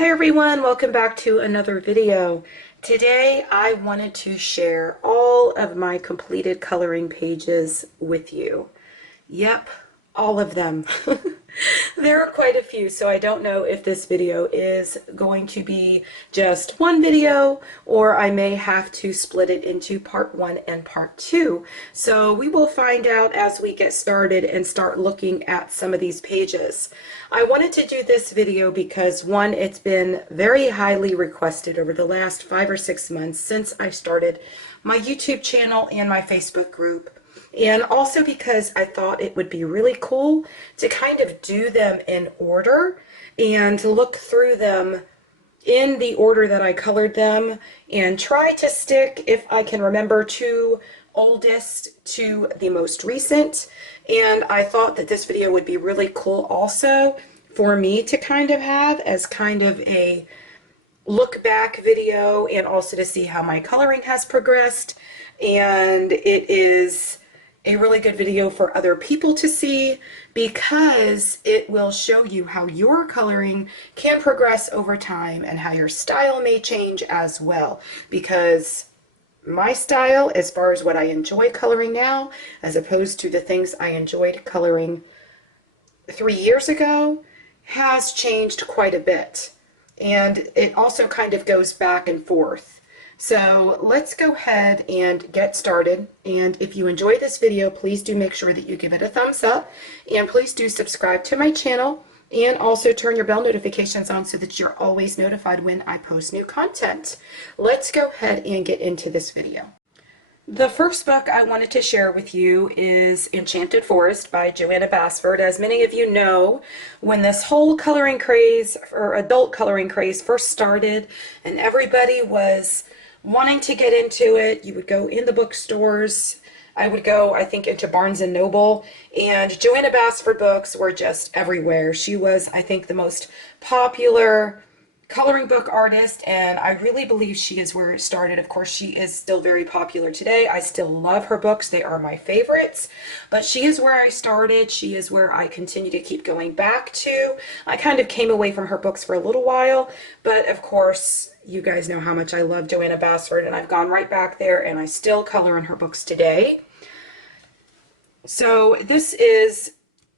Hi everyone, welcome back to another video. Today I wanted to share all of my completed coloring pages with you. Yep, all of them. There are quite a few, so I don't know if this video is going to be just one video or I may have to split it into part 1 and part 2. So we will find out as we get started and start looking at some of these pages. I wanted to do this video because one, it's been very highly requested over the last 5 or 6 months since I started my YouTube channel and my Facebook group. And also because I thought it would be really cool to kind of do them in order and look through them in the order that I colored them and try to stick, if I can remember, to oldest to the most recent. And I thought that this video would be really cool also for me to kind of have as kind of a look back video and also to see how my coloring has progressed. And it is a really good video for other people to see because it will show you how your coloring can progress over time and how your style may change as well, because my style, as far as what I enjoy coloring now as opposed to the things I enjoyed coloring 3 years ago, has changed quite a bit, and it also kind of goes back and forth. So let's go ahead and get started. And if you enjoy this video, please do make sure that you give it a thumbs up, and please do subscribe to my channel and also turn your bell notifications on so that you're always notified when I post new content. Let's go ahead and get into this video. The first book I wanted to share with you is Enchanted Forest by Joanna Basford. As many of you know, when this whole coloring craze or adult coloring craze first started and everybody was wanting to get into it, you would go in the bookstores. I would go, I think, into Barnes and Noble, and Joanna Basford books were just everywhere. She was, I think, the most popular coloring book artist, and I really believe she is where it started. Of course, she is still very popular today. I still love her books. They are my favorites, but she is where I started. She is where I continue to keep going back to. I kind of came away from her books for a little while, but of course, you guys know how much I love Joanna Basford, and I've gone right back there, and I still color in her books today. So this is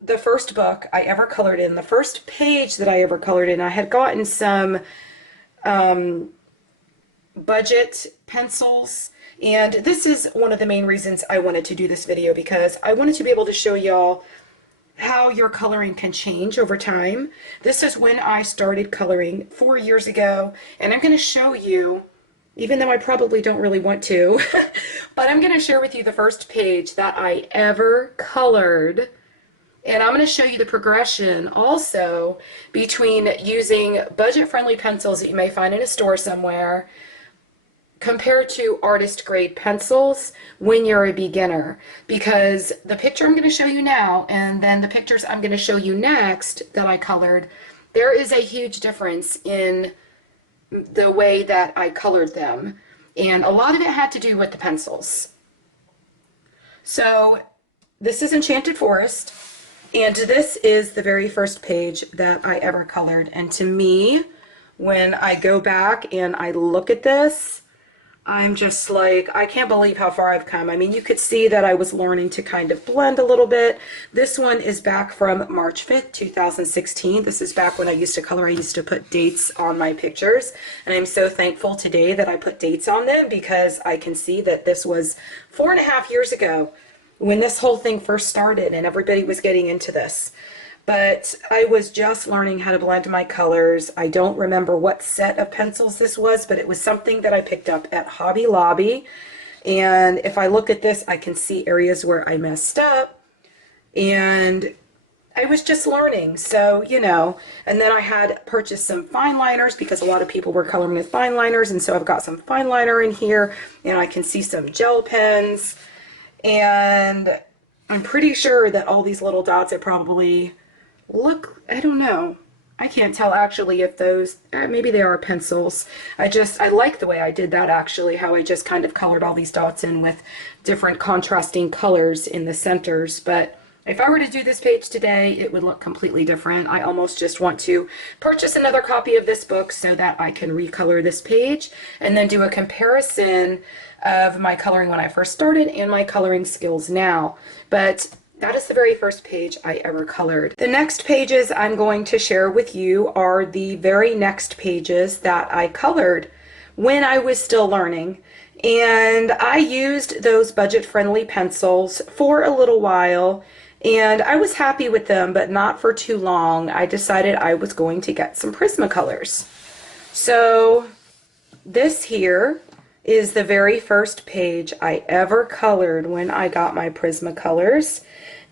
the first book I ever colored in, the first page that I ever colored in. I had gotten some budget pencils, and this is one of the main reasons I wanted to do this video, because I wanted to be able to show y'all how your coloring can change over time. This is when I started coloring 4 years ago, and I'm going to show you, even though I probably don't really want to, but I'm going to share with you the first page that I ever colored. And I'm going to show you the progression also between using budget-friendly pencils that you may find in a store somewhere compared to artist grade pencils when you're a beginner. Because the picture I'm going to show you now and then the pictures I'm going to show you next that I colored, there is a huge difference in the way that I colored them. And a lot of it had to do with the pencils. So this is Enchanted Forest. And this is the very first page that I ever colored. And to me, when I go back and I look at this, I'm just like, I can't believe how far I've come. I mean, you could see that I was learning to kind of blend a little bit. This one is back from March 5th, 2016. This is back when I used to color. I used to put dates on my pictures. And I'm so thankful today that I put dates on them, because I can see that this was 4.5 years ago when this whole thing first started and everybody was getting into this. But I was just learning how to blend my colors. I don't remember what set of pencils this was, but it was something that I picked up at Hobby Lobby. And if I look at this, I can see areas where I messed up. And I was just learning, so, you know. And then I had purchased some fine liners because a lot of people were coloring with fine liners. And so I've got some fine liner in here, and I can see some gel pens. And I'm pretty sure that all these little dots are probably, look, I don't know. I can't tell actually if those, maybe they are pencils. I like the way I did that actually, how I just kind of colored all these dots in with different contrasting colors in the centers. But If I were to do this page today, it would look completely different. I almost just want to purchase another copy of this book so that I can recolor this page and then do a comparison of my coloring when I first started and my coloring skills now. But that is the very first page I ever colored. The next pages I'm going to share with you are the very next pages that I colored when I was still learning. And I used those budget-friendly pencils for a little while, and I was happy with them, but not for too long. I decided I was going to get some Prismacolors. So this here is the very first page I ever colored when I got my Prismacolors.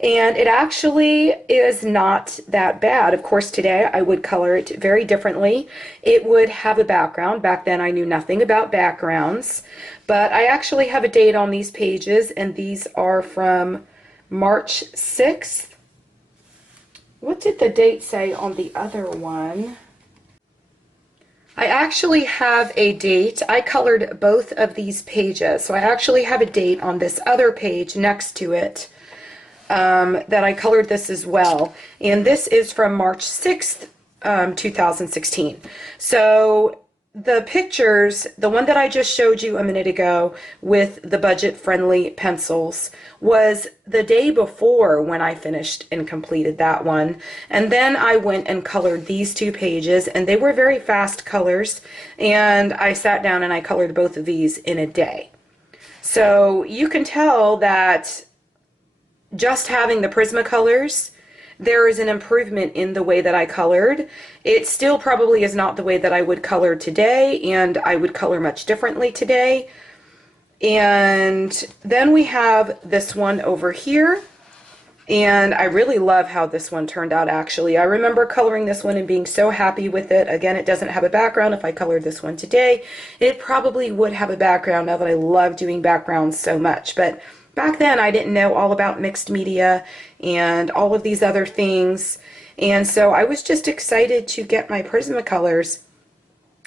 And it actually is not that bad. Of course, today I would color it very differently. It would have a background. Back then I knew nothing about backgrounds. But I actually have a date on these pages, and these are from March 6th. What did the date say on the other one? I actually have a date. I colored both of these pages. So I actually have a date on this other page next to it. That I colored this as well, and this is from March 6th, 2016. So the pictures, the one that I just showed you a minute ago with the budget-friendly pencils, was the day before when I finished and completed that one. And then I went and colored these two pages, and they were very fast colors, and I sat down and I colored both of these in a day. So you can tell that just having the Prismacolors, there is an improvement in the way that I colored. It still probably is not the way that I would color today, and I would color much differently today. And then we have this one over here, and I really love how this one turned out actually. I remember coloring this one and being so happy with it. Again, it doesn't have a background. If I colored this one today, it probably would have a background now that I love doing backgrounds so much. But back then, I didn't know all about mixed media and all of these other things, and so I was just excited to get my Prismacolors.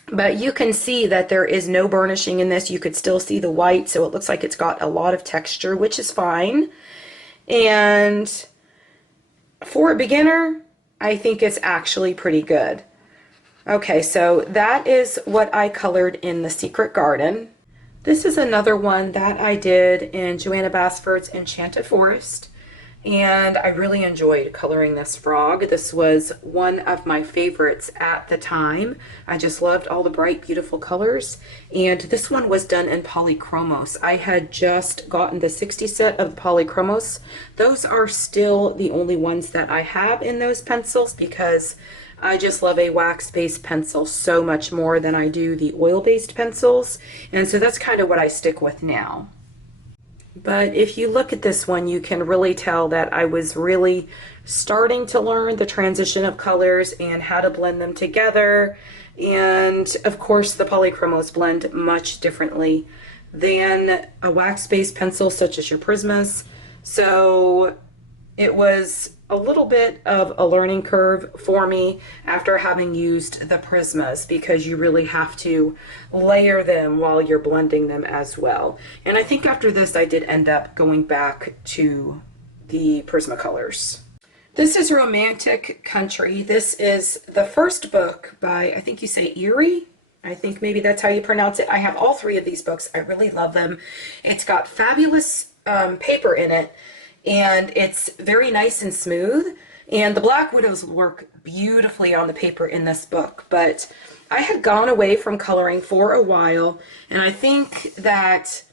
But you can see that there is no burnishing in this. You could still see the white, so it looks like it's got a lot of texture, which is fine. And for a beginner, I think it's actually pretty good. Okay, so that is what I colored in The Secret Garden. This is another one that I did in Joanna Basford's Enchanted Forest, and I really enjoyed coloring this frog. This was one of my favorites at the time. I just loved all the bright, beautiful colors, and this one was done in polychromos. I had just gotten the 60 set of polychromos. Those are still the only ones that I have in those pencils because I just love a wax-based pencil so much more than I do the oil-based pencils, and so that's kind of what I stick with now. But if you look at this one, you can really tell that I was really starting to learn the transition of colors and how to blend them together, and of course the polychromos blend much differently than a wax-based pencil such as your Prismas, so it was a little bit of a learning curve for me after having used the Prismas, because you really have to layer them while you're blending them as well. And I think after this I did end up going back to the Prismacolors. This is Romantic Country. This is the first book by, I think you say Erie? I think maybe that's how you pronounce it. I have all three of these books. I really love them. It's got fabulous paper in it, and it's very nice and smooth, and the Black Widows work beautifully on the paper in this book. But I had gone away from coloring for a while, and I think that,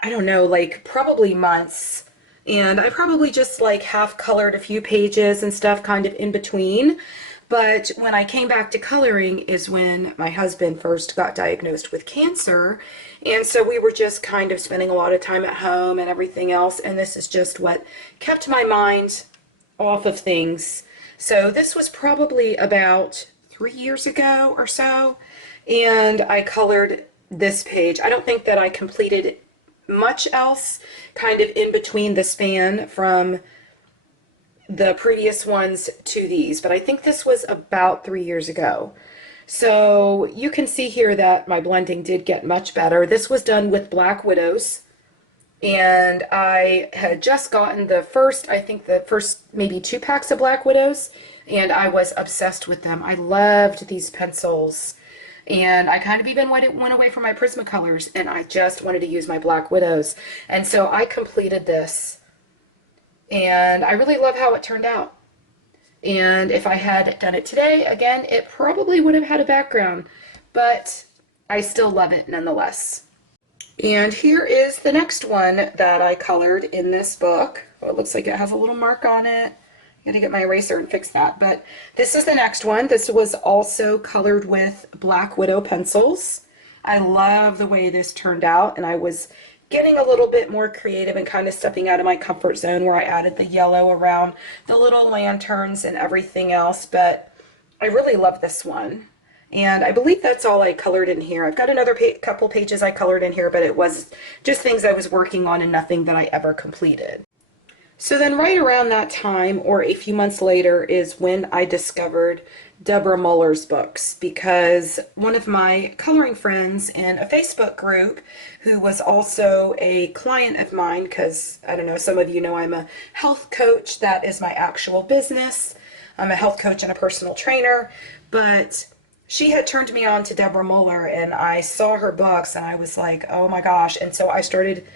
I don't know, like probably months, and I probably just like half colored a few pages and stuff kind of in between. But when I came back to coloring is when my husband first got diagnosed with cancer, and so we were just kind of spending a lot of time at home and everything else, and this is just what kept my mind off of things. So this was probably about 3 years ago or so, and I colored this page. I don't think that I completed much else kind of in between the span from the previous ones to these, but I think this was about 3 years ago. So you can see here that my blending did get much better. This was done with Black Widows, And I had just gotten the first, I think the first maybe 2 packs of Black Widows, and I was obsessed with them. I loved these pencils. And I kind of even went away from my Prismacolors, and I just wanted to use my Black Widows. And so I completed this, and I really love how it turned out. And if I had done it today, again, it probably would have had a background, but I still love it nonetheless. And here is the next one that I colored in this book. Oh, it looks like it has a little mark on it. I gotta get my eraser and fix that. But this is the next one. This was also colored with Black Widow pencils. I love the way this turned out, and I was getting a little bit more creative and kind of stepping out of my comfort zone where I added the yellow around the little lanterns and everything else. But I really love this one. And I believe that's all I colored in here. I've got another couple pages I colored in here, but it was just things I was working on and nothing that I ever completed. So then right around that time, or a few months later, is when I discovered Deborah Muller's books, because one of my coloring friends in a Facebook group, who was also a client of mine, because I don't know, some of you know I'm a health coach. That is my actual business. I'm a health coach and a personal trainer, but she had turned me on to Deborah Muller, and I saw her books and I was like, oh my gosh. And so I started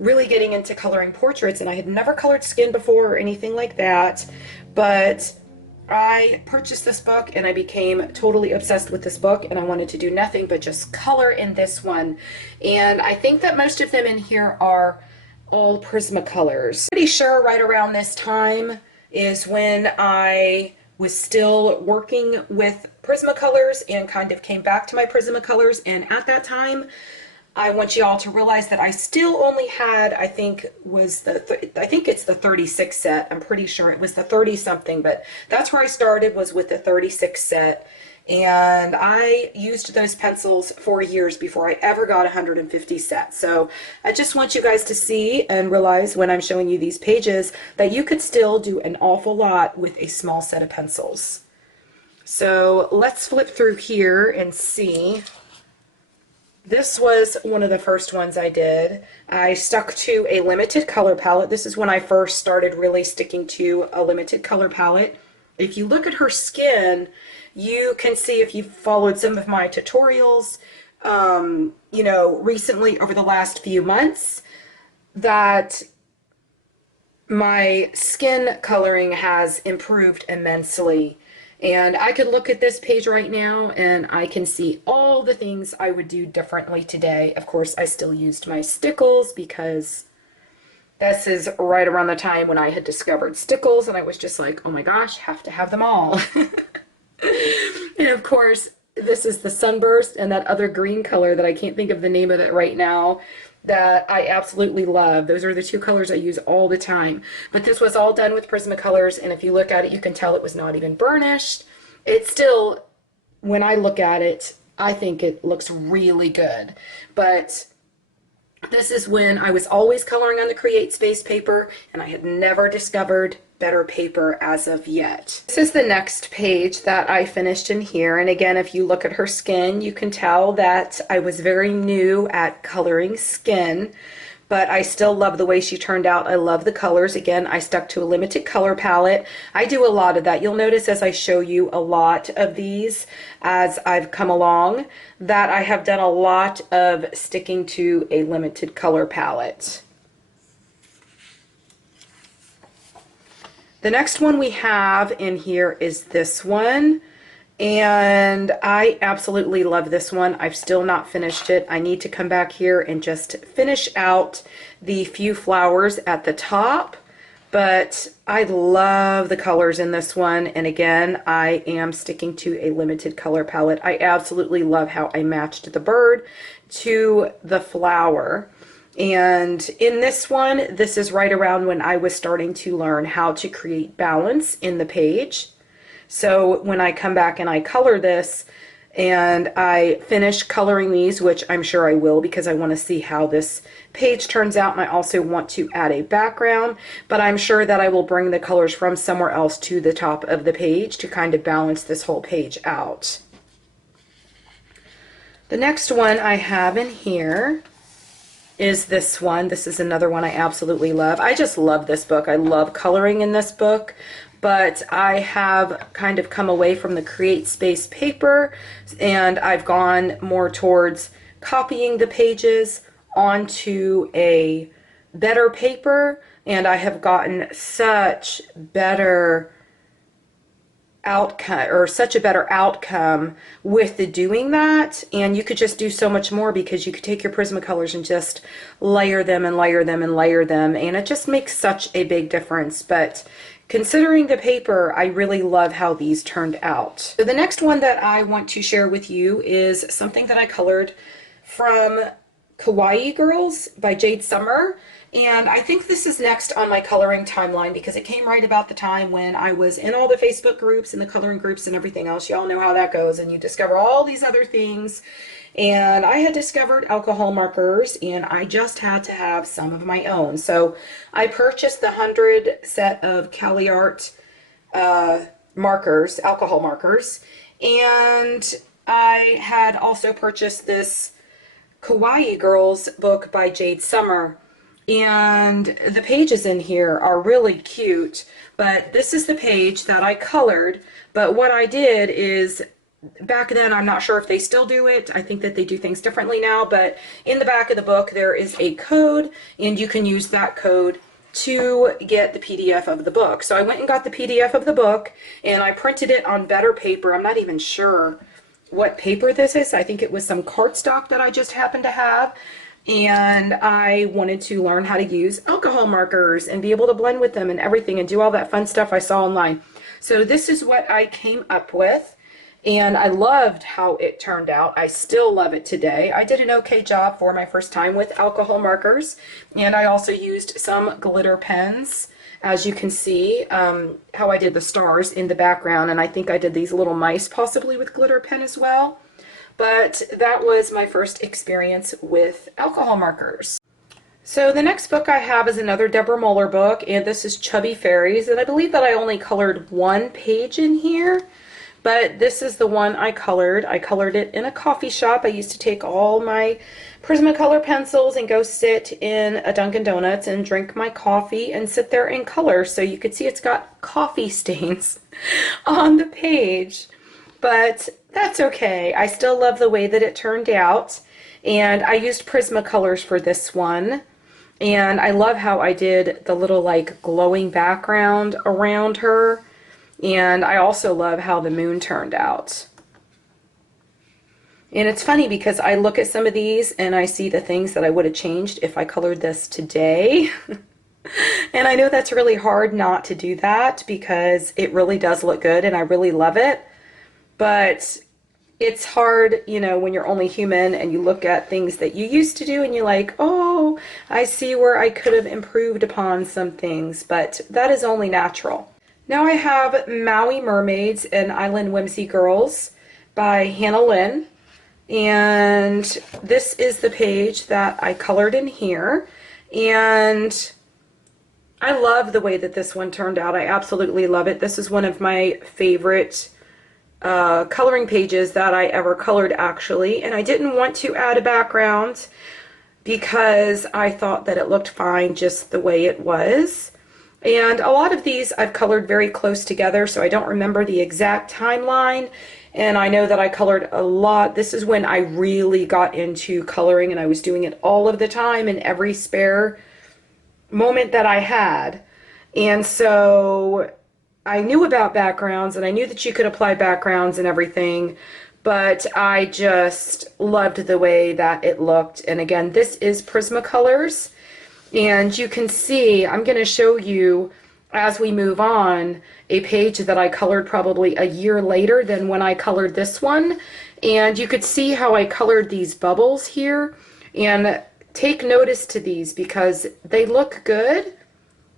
really getting into coloring portraits, and I had never colored skin before or anything like that, but I purchased this book and I became totally obsessed with this book, and I wanted to do nothing but just color in this one. And I think that most of them in here are all Prismacolors. Pretty sure right around this time is when I was still working with Prismacolors and kind of came back to my Prismacolors, and at that time I want you all to realize that I still only had, I think it's the 36 set. I'm pretty sure it was the 30 something, but that's where I started, was with the 36 set. And I used those pencils for years before I ever got 150 sets. So I just want you guys to see and realize when I'm showing you these pages that you could still do an awful lot with a small set of pencils. So let's flip through here and see. This was one of the first ones I did. I stuck to a limited color palette. This is when I first started really sticking to a limited color palette. If you look at her skin, you can see, if you've followed some of my tutorials, you know, recently over the last few months, that my skin coloring has improved immensely. And I could look at this page right now and I can see all the things I would do differently today. Of course, I still used my stickles because this is right around the time when I had discovered stickles, and I was just like, oh my gosh, have to have them all. And of course, this is the Sunburst and that other green color that I can't think of the name of it right now, that I absolutely love. Those are the two colors I use all the time. But this was all done with Prismacolors, and if you look at it, you can tell it was not even burnished. It's still, when I look at it, I think it looks really good. But this is when I was always coloring on the Create Space paper, and I had never discovered better paper as of yet. This is the next page that I finished in here, and again, if you look at her skin, you can tell that I was very new at coloring skin, but I still love the way she turned out. I love the colors. Again, I stuck to a limited color palette. I do a lot of that. You'll notice as I show you a lot of these as I've come along that I have done a lot of sticking to a limited color palette. The next one we have in here is this one, and I absolutely love this one. I've still not finished it. I need to come back here and just finish out the few flowers at the top, but I love the colors in this one, and again, I am sticking to a limited color palette. I absolutely love how I matched the bird to the flower. And in this one, this is right around when I was starting to learn how to create balance in the page. So when I come back and I color this and I finish coloring these, which I'm sure I will because I want to see how this page turns out, and I also want to add a background, but I'm sure that I will bring the colors from somewhere else to the top of the page to kind of balance this whole page out. The next one I have in here is this one. This is another one I absolutely love. I just love this book. I love coloring in this book, but I have kind of come away from the Create Space paper, and I've gone more towards copying the pages onto a better paper, and I have gotten such better outcome, or such a better outcome with the doing that. And you could just do so much more, because you could take your Prismacolors and just layer them and layer them and layer them, and it just makes such a big difference. But considering the paper, I really love how these turned out. So the next one that I want to share with you is something that I colored from Kawaii Girls by Jade Summer. And I think this is next on my coloring timeline, because it came right about the time when I was in all the Facebook groups and the coloring groups and everything else. Y'all know how that goes, and you discover all these other things. And I had discovered alcohol markers, and I just had to have some of my own. So I purchased the 100 set of Cali Art markers, alcohol markers, and I had also purchased this Kawaii Girls book by Jade Summer. And the pages in here are really cute, but this is the page that I colored. But what I did is, back then, I'm not sure if they still do it. I think that they do things differently now, but in the back of the book there is a code, and you can use that code to get the PDF of the book. So I went and got the PDF of the book, and I printed it on better paper. I'm not even sure what paper this is. I think it was some cardstock that I just happened to have. And I wanted to learn how to use alcohol markers and be able to blend with them and everything and do all that fun stuff I saw online. So this is what I came up with, and I loved how it turned out. I still love it today. I did an okay job for my first time with alcohol markers, and I also used some glitter pens. As you can see, how I did the stars in the background, and I think I did these little mice possibly with glitter pen as well. But that was my first experience with alcohol markers. So the next book I have is another Deborah Muller book, and this is Chubby Fairies, and I believe that I only colored one page in here, but this is the one I colored. I colored it in a coffee shop. I used to take all my Prismacolor pencils and go sit in a Dunkin' Donuts and drink my coffee and sit there and color. So you could see it's got coffee stains on the page, but that's okay. I still love the way that it turned out, and I used Prismacolors for this one, and I love how I did the little like glowing background around her, and I also love how the moon turned out. And it's funny because I look at some of these and I see the things that I would have changed if I colored this today. And I know that's really hard not to do that, because it really does look good and I really love it. But it's hard, you know, when you're only human and you look at things that you used to do and you're like, oh, I see where I could have improved upon some things, but that is only natural. Now I have Maui Mermaids and Island Whimsy Girls by Lynn, and this is the page that I colored in here, and I love the way that this one turned out. I absolutely love it. This is one of my favorite coloring pages that I ever colored, actually, and I didn't want to add a background because I thought that it looked fine just the way it was. And a lot of these I've colored very close together, so I don't remember the exact timeline, and I know that I colored a lot. This is when I really got into coloring, and I was doing it all of the time in every spare moment that I had. And so I knew about backgrounds, and I knew that you could apply backgrounds and everything, but I just loved the way that it looked. And again, this is Prismacolors, and you can see, I'm going to show you as we move on a page that I colored probably a year later than when I colored this one, and you could see how I colored these bubbles here. And take notice to these because they look good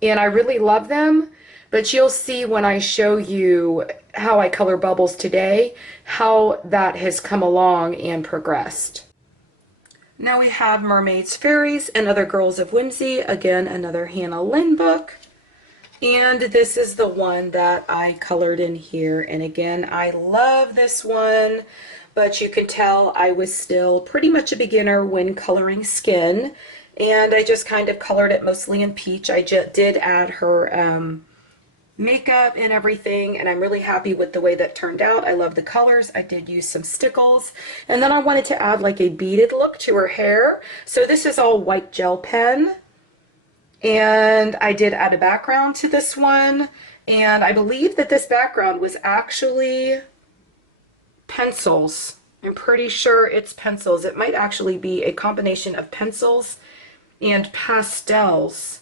and I really love them. But you'll see when I show you how I color bubbles today, how that has come along and progressed. Now we have Mermaids, Fairies, and Other Girls of Whimsy. Again, another Lynn book. And this is the one that I colored in here. And again, I love this one, but you can tell I was still pretty much a beginner when coloring skin. and I just kind of colored it mostly in peach. I just did add her makeup and everything, and I'm really happy with the way that turned out. I love the colors. I did use some stickles, and then I wanted to add like a beaded look to her hair. So this is all white gel pen, and I did add a background to this one, and I believe that this background was actually pencils. I'm pretty sure it's pencils. It might actually be a combination of pencils and pastels.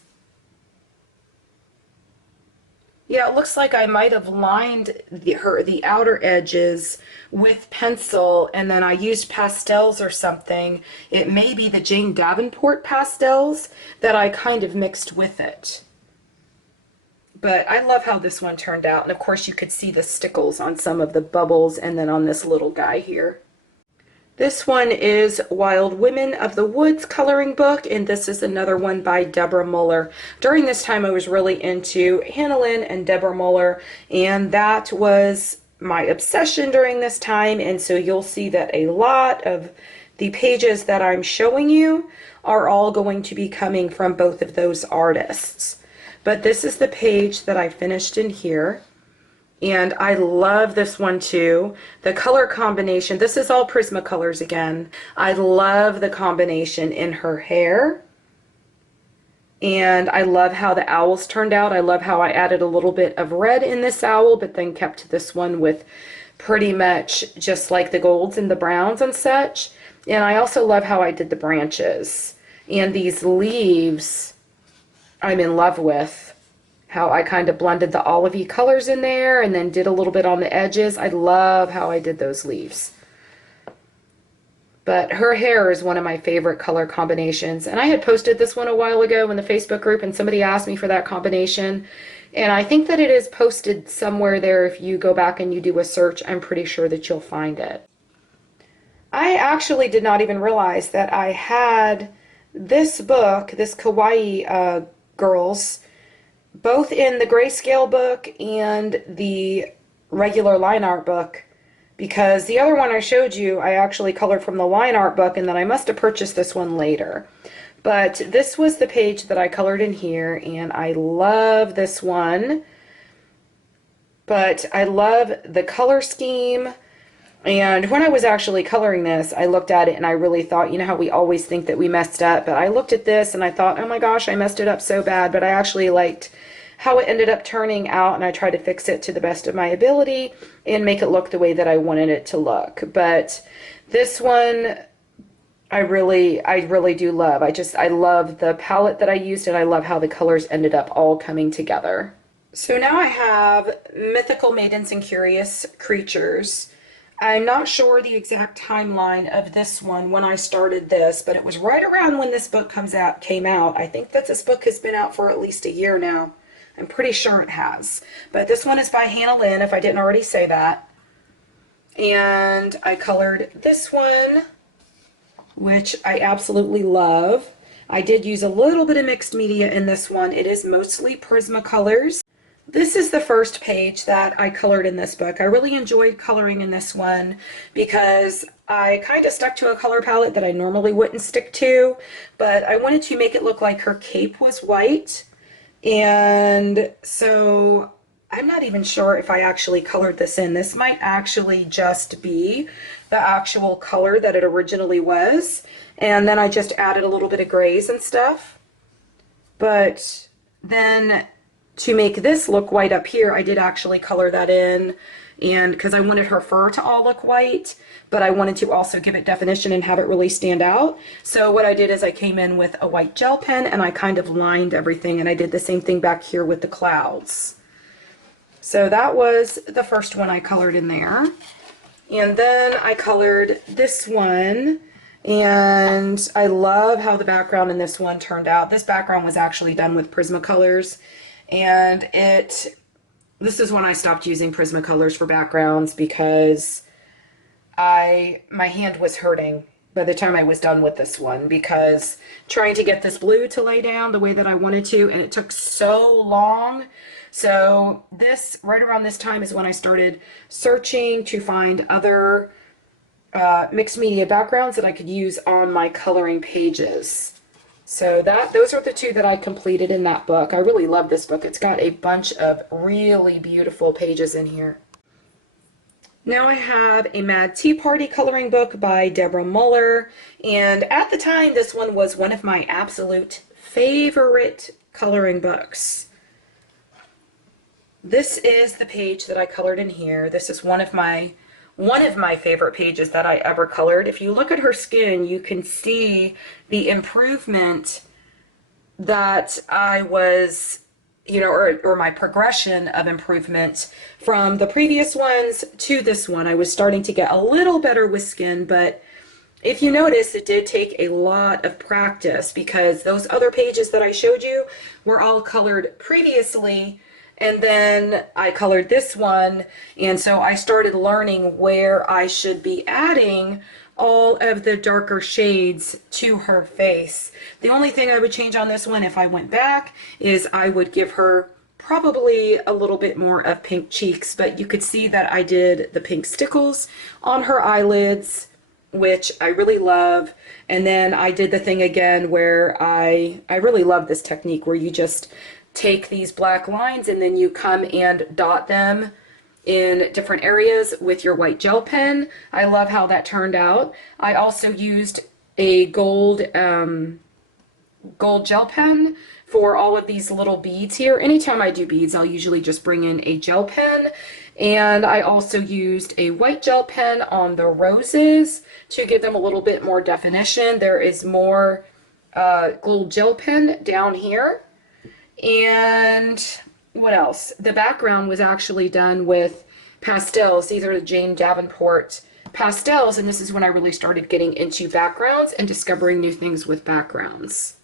Yeah, it looks like I might have lined the outer edges with pencil, and then I used pastels or something. It may be the Jane Davenport pastels that I kind of mixed with it. But I love how this one turned out, and of course you could see the stickles on some of the bubbles and then on this little guy here. This one is Wild Women of the Woods coloring book, and this is another one by Deborah Muller. During this time I was really into Lynn and Deborah Muller, and that was my obsession during this time, and so you'll see that a lot of the pages that I'm showing you are all going to be coming from both of those artists. But this is the page that I finished in here. And I love this one too. The color combination, this is all Prismacolors again. I love the combination in her hair. And I love how the owls turned out. I love how I added a little bit of red in this owl, but then kept this one with pretty much just like the golds and the browns and such. And I also love how I did the branches. And these leaves, I'm in love with. How I kind of blended the olivey colors in there and then did a little bit on the edges. I love how I did those leaves. But her hair is one of my favorite color combinations. And I had posted this one a while ago in the Facebook group, and somebody asked me for that combination. And I think that it is posted somewhere there. If you go back and you do a search, I'm pretty sure that you'll find it. I actually did not even realize that I had this book, this Kawaii Girls, both in the grayscale book and the regular line art book, because the other one I showed you I actually colored from the line art book, and then I must have purchased this one later. But this was the page that I colored in here, and I love this one. But I love the color scheme. And when I was actually coloring this, I looked at it and I really thought, you know how we always think that we messed up, but I looked at this and I thought, oh my gosh, I messed it up so bad. But I actually liked how it ended up turning out, and I tried to fix it to the best of my ability and make it look the way that I wanted it to look. But this one I really do love. I love the palette that I used, and I love how the colors ended up all coming together. So now I have Mythical Maidens and Curious Creatures. I'm not sure the exact timeline of this one when I started this, but it was right around when this book came out. I think that this book has been out for at least a year now. I'm pretty sure it has. But this one is by Lynn, if I didn't already say that. And I colored this one, which I absolutely love. I did use a little bit of mixed media in this one. It is mostly Prismacolors. This is the first page that I colored in this book. I really enjoyed coloring in this one because I kind of stuck to a color palette that I normally wouldn't stick to, but I wanted to make it look like her cape was white. And so I'm not even sure if I actually colored this in. This might actually just be the actual color that it originally was. And then I just added a little bit of grays and stuff. But then to make this look white up here, I did actually color that in, and because I wanted her fur to all look white, but I wanted to also give it definition and have it really stand out. So what I did is I came in with a white gel pen and I kind of lined everything, and I did the same thing back here with the clouds. So that was the first one I colored in there. And then I colored this one, and I love how the background in this one turned out. This background was actually done with Prismacolors. And this is when I stopped using Prismacolors for backgrounds because my hand was hurting by the time I was done with this one, because trying to get this blue to lay down the way that I wanted to, and it took so long. So right around this time is when I started searching to find other mixed media backgrounds that I could use on my coloring pages. So those are the two that I completed in that book. I really love this book. It's got a bunch of really beautiful pages in here. Now I have a Mad Tea Party coloring book by Deborah Muller, and at the time this one was one of my absolute favorite coloring books. This is the page that I colored in here. This is one of my favorite pages that I ever colored. If you look at her skin, you can see the improvement that I was, you know, or my progression of improvement from the previous ones to this one. I was starting to get a little better with skin, but if you notice, it did take a lot of practice because those other pages that I showed you were all colored previously, and then I colored this one, and so I started learning where I should be adding all of the darker shades to her face. The only thing I would change on this one if I went back is I would give her probably a little bit more of pink cheeks, but you could see that I did the pink stickles on her eyelids, which I really love. And then I did the thing again where I really love this technique where you just take these black lines and then you come and dot them in different areas with your white gel pen. I love how that turned out. I also used a gold gel pen for all of these little beads here. Anytime I do beads, I'll usually just bring in a gel pen. And I also used a white gel pen on the roses to give them a little bit more definition. There is more gold gel pen down here. And what else? The background was actually done with pastels. These are the Jane Davenport pastels, and this is when I really started getting into backgrounds and discovering new things with backgrounds.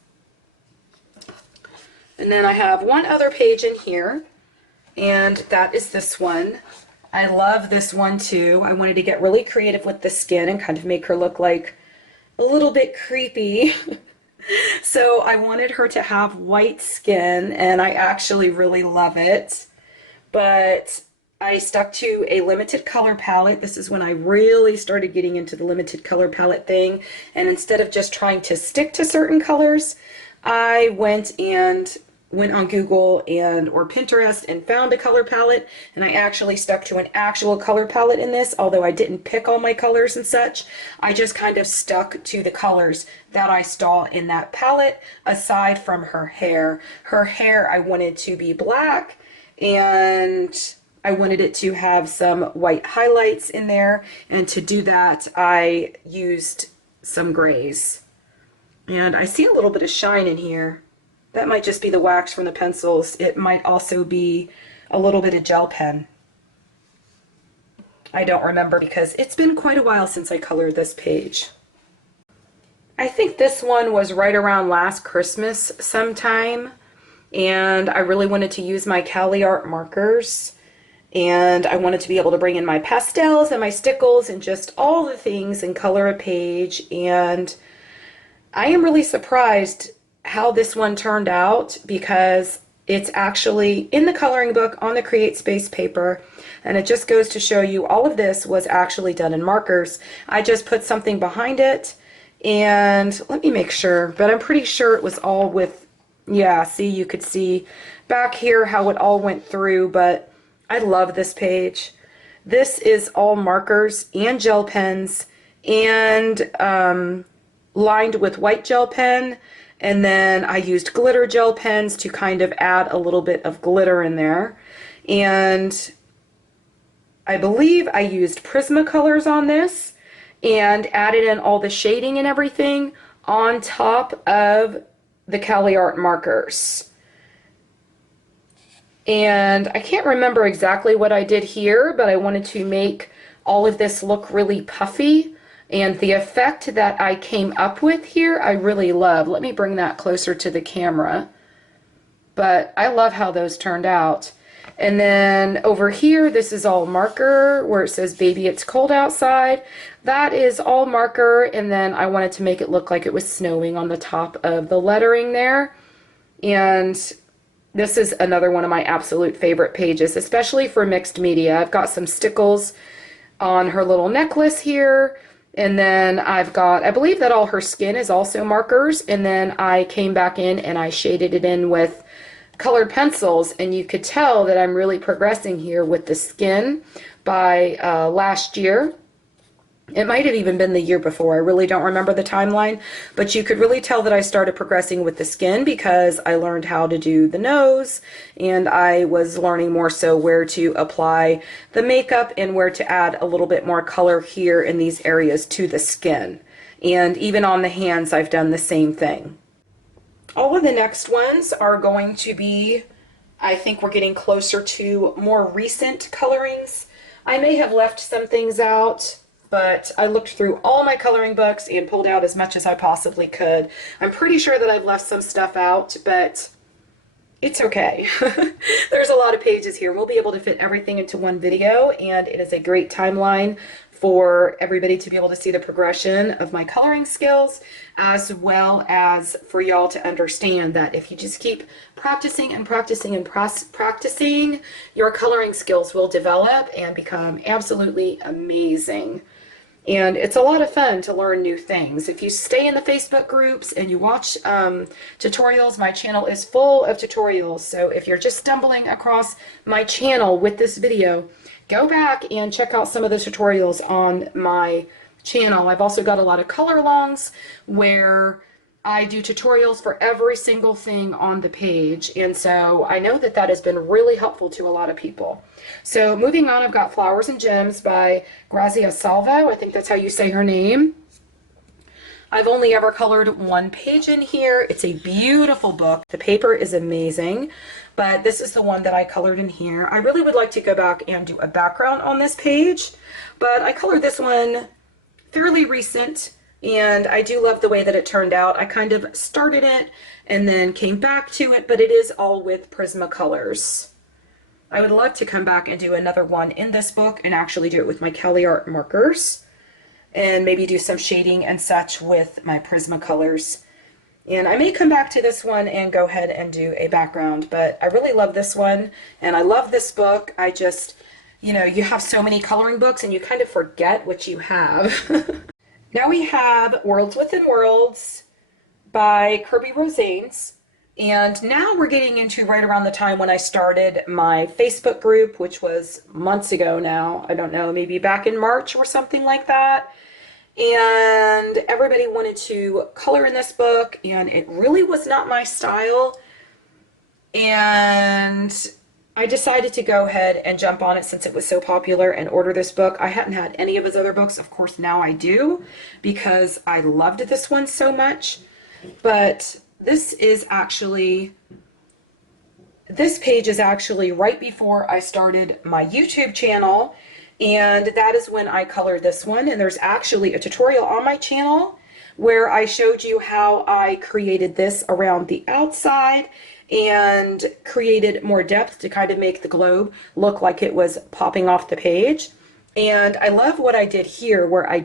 And then I have one other page in here, and that is this one. I love this one too. I wanted to get really creative with the skin and kind of make her look like a little bit creepy. So I wanted her to have white skin, and I actually really love it. But I stuck to a limited color palette. This is when I really started getting into the limited color palette thing. And instead of just trying to stick to certain colors, I went on Google or Pinterest and found a color palette, and I actually stuck to an actual color palette in this, although I didn't pick all my colors and such. I just kind of stuck to the colors that I saw in that palette, aside from her hair. Her hair I wanted to be black, and I wanted it to have some white highlights in there, and to do that I used some grays. And I see a little bit of shine in here. That might just be the wax from the pencils. It might also be a little bit of gel pen. I don't remember because it's been quite a while since I colored this page. I think this one was right around last Christmas sometime, and I really wanted to use my Cali Art markers, and I wanted to be able to bring in my pastels and my stickles and just all the things and color a page. And I am really surprised how this one turned out because it's actually in the coloring book on the Create Space paper, and it just goes to show you all of this was actually done in markers. I just put something behind it, and let me make sure, but I'm pretty sure it was all with, yeah, see, you could see back here how it all went through. But I love this page. This is all markers and gel pens and lined with white gel pen. And then I used glitter gel pens to kind of add a little bit of glitter in there. And I believe I used Prismacolors on this and added in all the shading and everything on top of the Cali Art markers. And I can't remember exactly what I did here, but I wanted to make all of this look really puffy. And the effect that I came up with here, I really love. Let me bring that closer to the camera. But I love how those turned out. And then over here, this is all marker where it says, "Baby, it's cold outside." That is all marker. And then I wanted to make it look like it was snowing on the top of the lettering there. And this is another one of my absolute favorite pages, especially for mixed media. I've got some stickles on her little necklace here. And then I've got, I believe that all her skin is also markers. And then I came back in and I shaded it in with colored pencils. And you could tell that I'm really progressing here with the skin by last year. It might have even been the year before. I really don't remember the timeline, but you could really tell that I started progressing with the skin because I learned how to do the nose, and I was learning more so where to apply the makeup and where to add a little bit more color here in these areas to the skin. And even on the hands, I've done the same thing. All of the next ones are going to be, I think we're getting closer to more recent colorings. I may have left some things out, but I looked through all my coloring books and pulled out as much as I possibly could. I'm pretty sure that I've left some stuff out, but it's okay. There's a lot of pages here. We'll be able to fit everything into one video, and it is a great timeline for everybody to be able to see the progression of my coloring skills, as well as for y'all to understand that if you just keep practicing and practicing and practicing, your coloring skills will develop and become absolutely amazing. And it's a lot of fun to learn new things. If you stay in the Facebook groups and you watch tutorials, my channel is full of tutorials. So if you're just stumbling across my channel with this video, go back and check out some of the tutorials on my channel. I've also got a lot of color alongs where I do tutorials for every single thing on the page, and so I know that that has been really helpful to a lot of people. So moving on, I've got Flowers and Gems by Grazia Salvo. I think that's how you say her name. I've only ever colored one page in here. It's a beautiful book. The paper is amazing, but this is the one that I colored in here. I really would like to go back and do a background on this page, but I colored this one fairly recent. And I do love the way that it turned out. I kind of started it and then came back to it, but it is all with Prismacolors. I would love to come back and do another one in this book and actually do it with my Cali Art markers and maybe do some shading and such with my Prismacolors. And I may come back to this one and go ahead and do a background, but I really love this one and I love this book. I just, you know, you have so many coloring books and you kind of forget what you have. Now we have Worlds Within Worlds by Kirby Rosanes, and now we're getting into right around the time when I started my Facebook group, which was months ago now. I don't know, maybe back in March or something like that. And everybody wanted to color in this book, and it really was not my style. And I decided to go ahead and jump on it since it was so popular and order this book. I hadn't had any of his other books. Of course, now I do because I loved this one so much. But this is actually, this page is actually right before I started my YouTube channel. And that is when I colored this one. And there's actually a tutorial on my channel where I showed you how I created this around the outside and created more depth to kind of make the globe look like it was popping off the page. And I love what I did here where I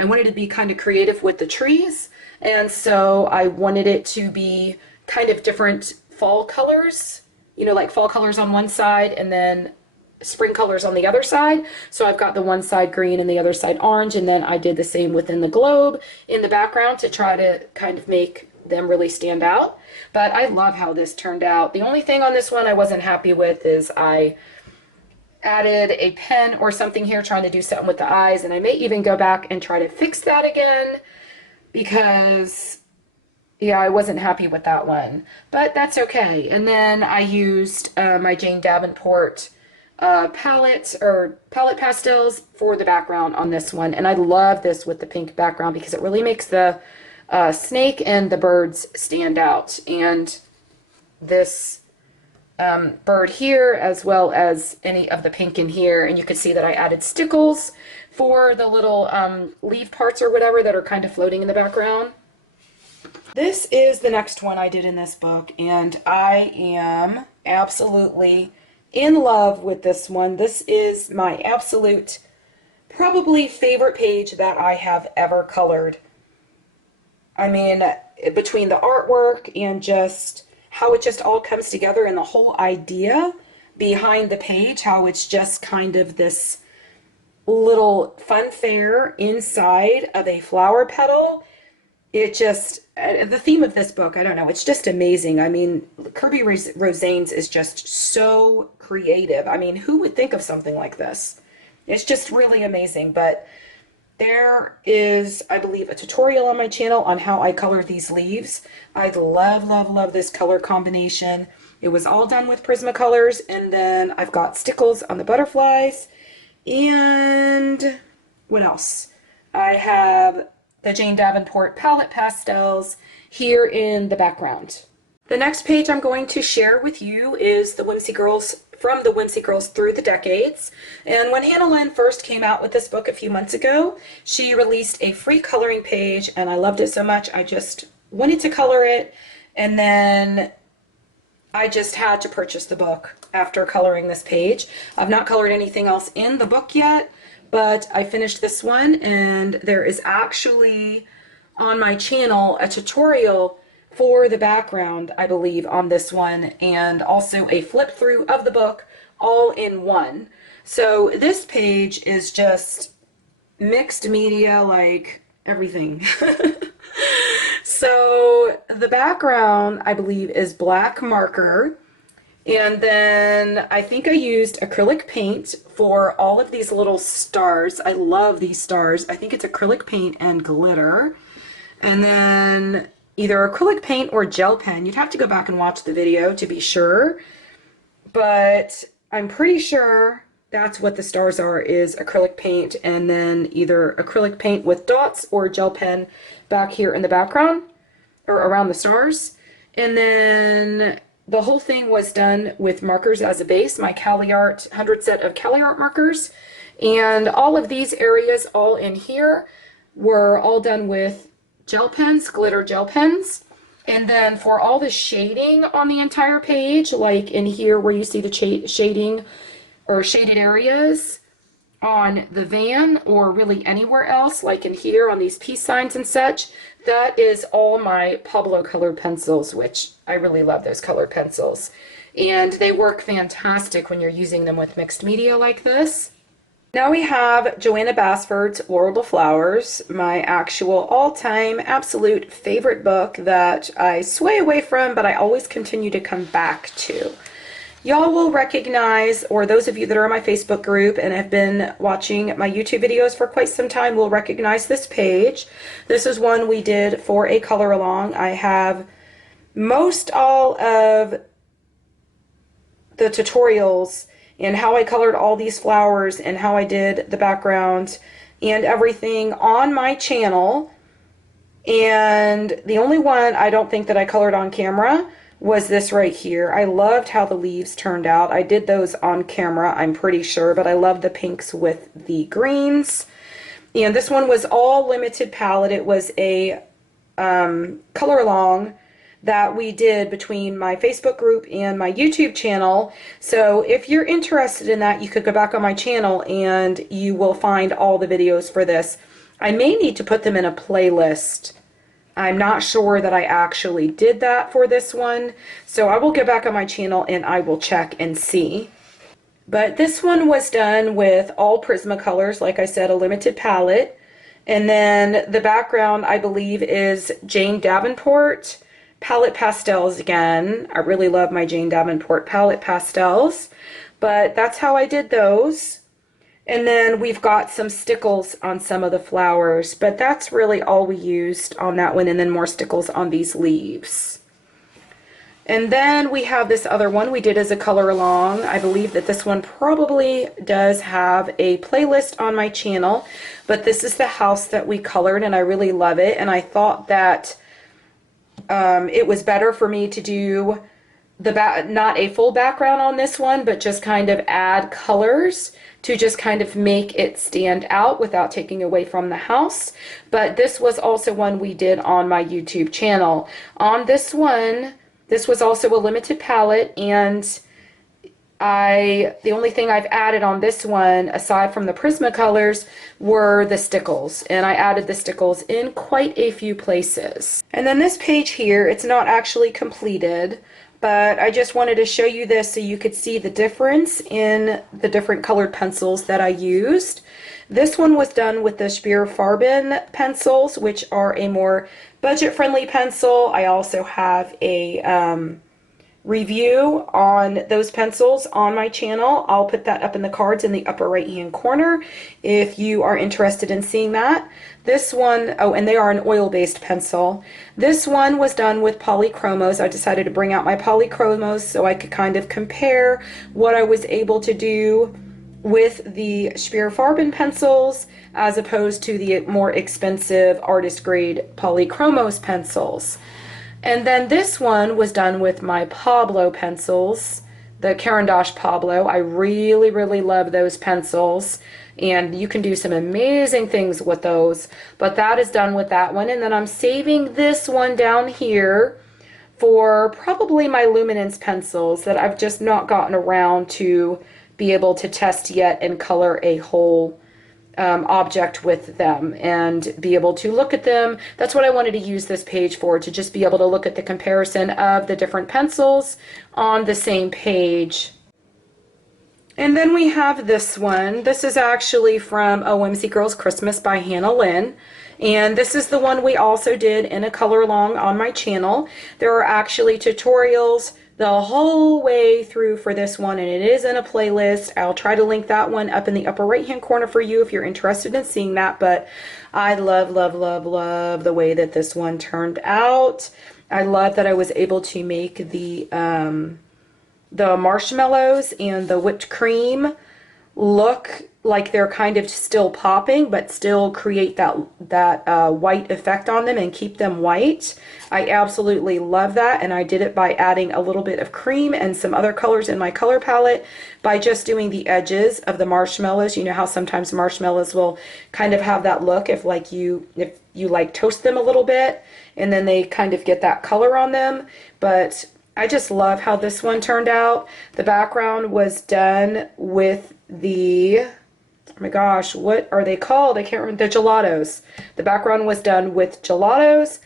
wanted to be kind of creative with the trees, and so I wanted it to be kind of different fall colors, you know, like fall colors on one side and then spring colors on the other side. So I've got the one side green and the other side orange, and then I did the same within the globe in the background to try to kind of make them really stand out. But I love how this turned out. The only thing on this one I wasn't happy with is I added a pen or something here trying to do something with the eyes, and I may even go back and try to fix that again because yeah, I wasn't happy with that one, but that's okay. And then I used my Jane Davenport palette pastels for the background on this one, and I love this with the pink background because it really makes the snake and the birds stand out. And this bird here, as well as any of the pink in here, and you can see that I added stickles for the little leaf parts or whatever that are kind of floating in the background. This is the next one I did in this book, and I am absolutely in love with this one. This is my absolute, probably favorite page that I have ever colored. I mean, between the artwork and just how it just all comes together and the whole idea behind the page, how it's just kind of this little fun fair inside of a flower petal. It just, the theme of this book, I don't know, it's just amazing. I mean, Kirby Rosanes is just so creative. I mean, who would think of something like this? It's just really amazing. But there is, I believe, a tutorial on my channel on how I color these leaves. I love, love, love this color combination. It was all done with Prismacolors, and then I've got stickles on the butterflies. And what else? I have the Jane Davenport palette pastels here in the background. The next page I'm going to share with you is the Whimsy Girls, from the Whimsy Girls Through the Decades. And when Hannah Lynn first came out with this book a few months ago, she released a free coloring page, and I loved it so much I just wanted to color it, and then I just had to purchase the book after coloring this page. I've not colored anything else in the book yet, but I finished this one, and there is actually on my channel a tutorial for the background, I believe, on this one, and also a flip through of the book all in one. So this page is just mixed media, like everything. So the background, I believe, is black marker. And then I think I used acrylic paint for all of these little stars. I love these stars. I think it's acrylic paint and glitter. And then either acrylic paint or gel pen. You'd have to go back and watch the video to be sure. But I'm pretty sure that's what the stars are, is acrylic paint, and then either acrylic paint with dots or gel pen back here in the background or around the stars. And then the whole thing was done with markers as a base, my Cali Art 100 set of Cali Art markers. And all of these areas all in here were all done with gel pens, glitter gel pens. And then for all the shading on the entire page, like in here where you see the shading or shaded areas on the van, or really anywhere else, like in here on these peace signs and such, that is all my Pablo colored pencils, which I really love those colored pencils. And they work fantastic when you're using them with mixed media like this. Now we have Joanna Basford's World of Flowers, my actual all-time absolute favorite book that I sway away from, but I always continue to come back to. Y'all will recognize, or those of you that are in my Facebook group and have been watching my YouTube videos for quite some time will recognize this page. This is one we did for a color along. I have most all of the tutorials and how I colored all these flowers and how I did the background and everything on my channel. And the only one I don't think that I colored on camera was this right here. I loved how the leaves turned out. I did those on camera, I'm pretty sure, but I love the pinks with the greens. And this one was all limited palette. It was a color along that we did between my Facebook group and my YouTube channel. So if you're interested in that, you could go back on my channel and you will find all the videos for this. I may need to put them in a playlist. I'm not sure that I actually did that for this one, so I will get back on my channel and I will check and see. But this one was done with all Prismacolors, like I said, a limited palette. And then the background, I believe, is Jane Davenport palette pastels again. I really love my Jane Davenport palette pastels, but that's how I did those. And then we've got some stickles on some of the flowers, but that's really all we used on that one, and then more stickles on these leaves. And then we have this other one we did as a color along. I believe that this one probably does have a playlist on my channel, but this is the house that we colored, and I really love it. And I thought that it was better for me to do not a full background on this one, but just kind of add colors to just kind of make it stand out without taking away from the house. But this was also one we did on my YouTube channel. On this one, this was also a limited palette, and the only thing I've added on this one, aside from the Prismacolors, were the stickles, and I added the stickles in quite a few places. And then this page here, it's not actually completed, but I just wanted to show you this so you could see the difference in the different colored pencils that I used. This one was done with the Spear Farben pencils, which are a more budget-friendly pencil. I also have a review on those pencils on my channel. I'll put that up in the cards in the upper right hand corner if you are interested in seeing that. This one, oh, and they are an oil-based pencil. This one was done with polychromos. I decided to bring out my polychromos so I could kind of compare what I was able to do with the Spear Farben pencils as opposed to the more expensive artist grade polychromos pencils. And then this one was done with my Pablo pencils, the Caran d'Ache Pablo. I really, really love those pencils, and you can do some amazing things with those. But that is done with that one, and then I'm saving this one down here for probably my luminance pencils that I've just not gotten around to be able to test yet and color a whole object with them and be able to look at them. That's what I wanted to use this page for, to just be able to look at the comparison of the different pencils on the same page. And then we have this one. This is actually from A Whimsy Girls Christmas by Hannah Lynn. And this is the one we also did in a color along on my channel. There are actually tutorials the whole way through for this one, and it is in a playlist. I'll try to link that one up in the upper right hand corner for you if you're interested in seeing that. But I love, love, love, love the way that this one turned out. I love that I was able to make the marshmallows and the whipped cream look like they're kind of still popping, but still create that white effect on them and keep them white. I absolutely love that, and I did it by adding a little bit of cream and some other colors in my color palette by just doing the edges of the marshmallows. You know how sometimes marshmallows will kind of have that look if you like toast them a little bit, and then they kind of get that color on them. But I just love how this one turned out. The background was done with the, oh my gosh, what are they called? I can't remember. The gelatos. The background was done with gelatos,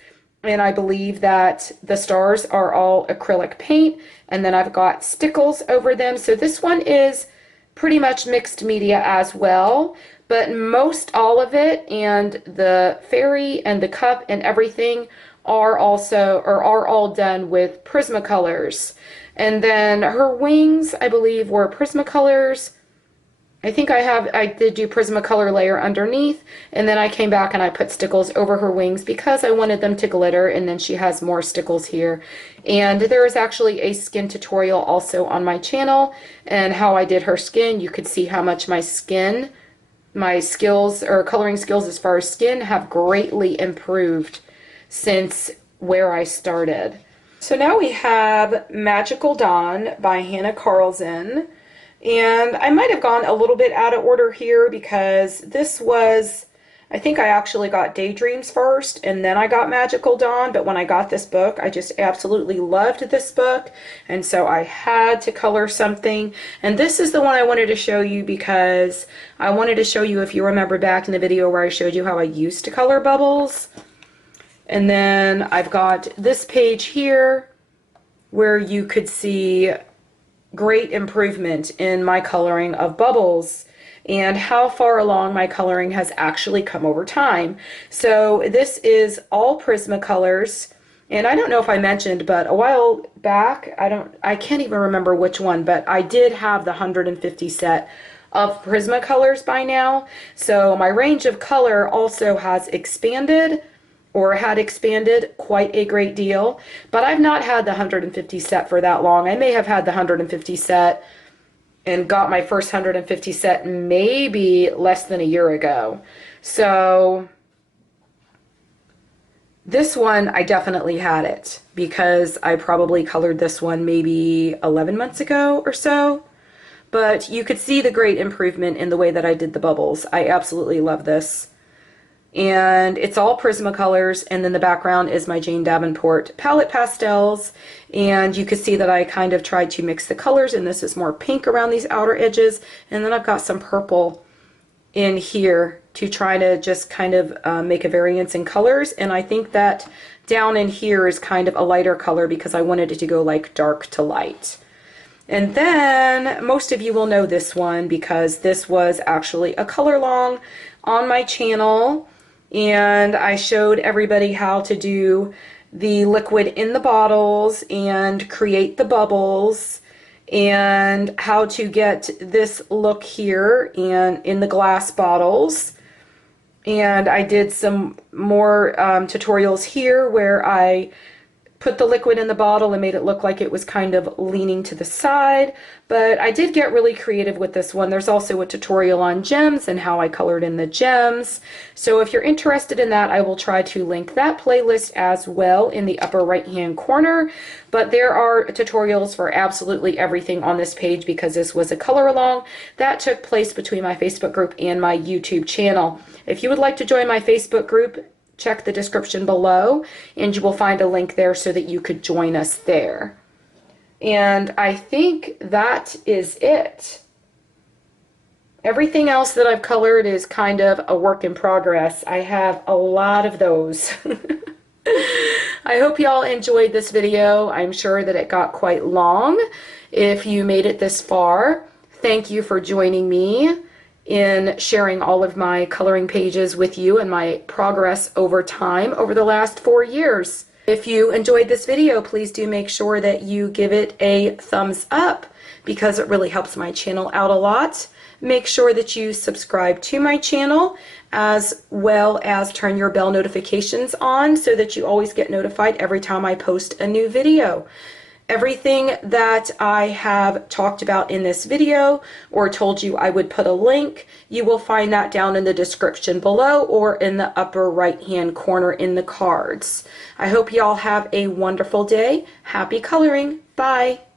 and I believe that the stars are all acrylic paint, and then I've got stickles over them. So this one is pretty much mixed media as well, but most all of it and the fairy and the cup and everything are all done with Prismacolors. And then her wings, I believe, were Prismacolors. I think I did do Prismacolor layer underneath, and then I came back and I put stickles over her wings because I wanted them to glitter, and then she has more stickles here. And there is actually a skin tutorial also on my channel and how I did her skin. You could see how much my skills or coloring skills as far as skin have greatly improved since where I started. So now we have Magical Dawn by Hannah Carlson. And I might have gone a little bit out of order here because this was, I think I actually got Daydreams first and then I got Magical Dawn, but when I got this book, I just absolutely loved this book, and so I had to color something. And this is the one I wanted to show you because I wanted to show you, if you remember back in the video where I showed you how I used to color bubbles. And then I've got this page here where you could see great improvement in my coloring of bubbles and how far along my coloring has actually come over time. So this is all Prismacolors, and I don't know if I mentioned, but a while back, I can't even remember which one, but I did have the 150 set of Prismacolors by now. So my range of color also has expanded, or had expanded quite a great deal, but I've not had the 150 set for that long. I may have had the 150 set and got my first 150 set maybe less than a year ago. So this one, I definitely had it because I probably colored this one maybe 11 months ago or so. But you could see the great improvement in the way that I did the bubbles. I absolutely love this. And it's all Prismacolors, and then the background is my Jane Davenport palette pastels, and you can see that I kind of tried to mix the colors, and this is more pink around these outer edges, and then I've got some purple in here to try to just kind of make a variance in colors. And I think that down in here is kind of a lighter color because I wanted it to go like dark to light. And then most of you will know this one because this was actually a color along on my channel, and I showed everybody how to do the liquid in the bottles and create the bubbles and how to get this look here and in the glass bottles. And I did some more tutorials here where I put the liquid in the bottle and made it look like it was kind of leaning to the side. But I did get really creative with this one. There's also a tutorial on gems and how I colored in the gems. So if you're interested in that, I will try to link that playlist as well in the upper right hand corner. But there are tutorials for absolutely everything on this page because this was a color along that took place between my Facebook group and my YouTube channel. If you would like to join my Facebook group, check the description below and you will find a link there so that you could join us there. And I think that is it. Everything else that I've colored is kind of a work in progress. I have a lot of those. I hope y'all enjoyed this video. I'm sure that it got quite long. If you made it this far, thank you for joining me in sharing all of my coloring pages with you and my progress over time over the last 4 years. If you enjoyed this video, please do make sure that you give it a thumbs up because it really helps my channel out a lot. Make sure that you subscribe to my channel as well as turn your bell notifications on so that you always get notified every time I post a new video. Everything that I have talked about in this video or told you I would put a link, you will find that down in the description below or in the upper right hand corner in the cards. I hope y'all have a wonderful day. Happy coloring. Bye.